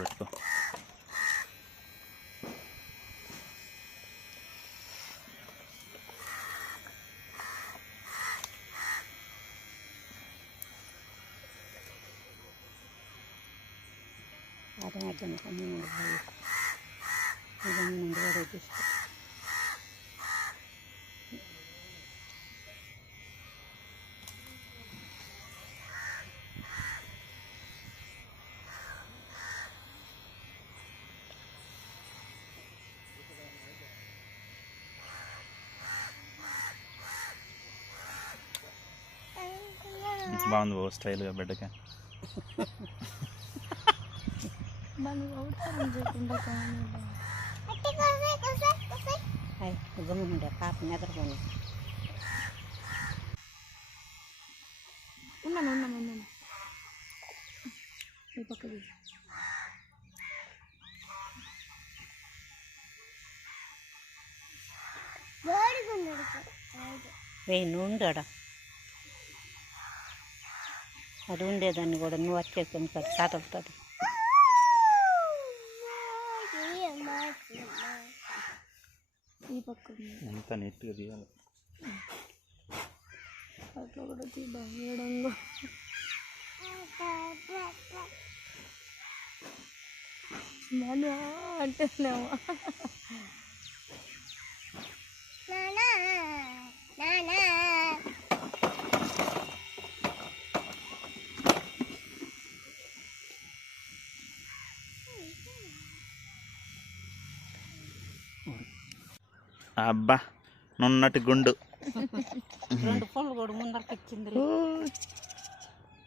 పెట్టుకో. బాగుంది బాబు స్టైల్గా బిడ్డకి. పాప నిద్రపోను. ఉన్నాను ఈ పక్కది. ఉండడా అది ఉండేదాన్ని కూడా నువ్వు వచ్చేస్తుంది కదా కాటవుతుంది. ఈ పక్క ఎంత నీట్గా తీయాలి. అట్లా కూడా తీద్దాం వేడంగా. నానా అంటున్నావా? అబ్బా నున్నటి గుండు. 2 పళ్ళు కూడా ముందరికి ఇచ్చింది.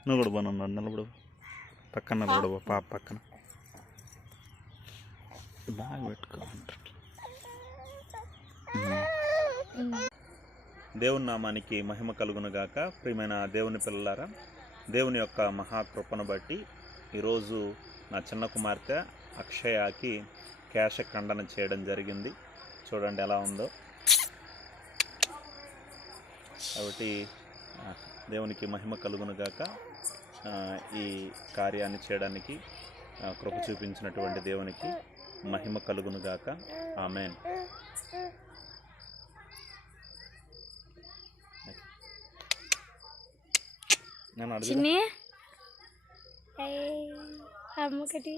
నువ్వు కూడా బాగున్నాడు. నిలబడు పక్కన నిలబడు పాప పక్కన బాగా పెట్టుకోమంటారు. దేవుని నామానికి మహిమ కలుగునుగాక. ప్రియమైన దేవుని పిల్లలారా, దేవుని యొక్క మహాకృపను బట్టి ఈరోజు నా చిన్న కుమార్తె అక్షయకి కేశ ఖండన చేయడం జరిగింది. చూడండి ఎలా ఉందో. కాబట్టి దేవునికి మహిమ కలుగునుగాక. ఈ కార్యాన్ని చేయడానికి కృప చూపించినటువంటి దేవునికి మహిమ కలుగునుగాక. ఆమేన్. నేను చిన్ని అమ్మకటి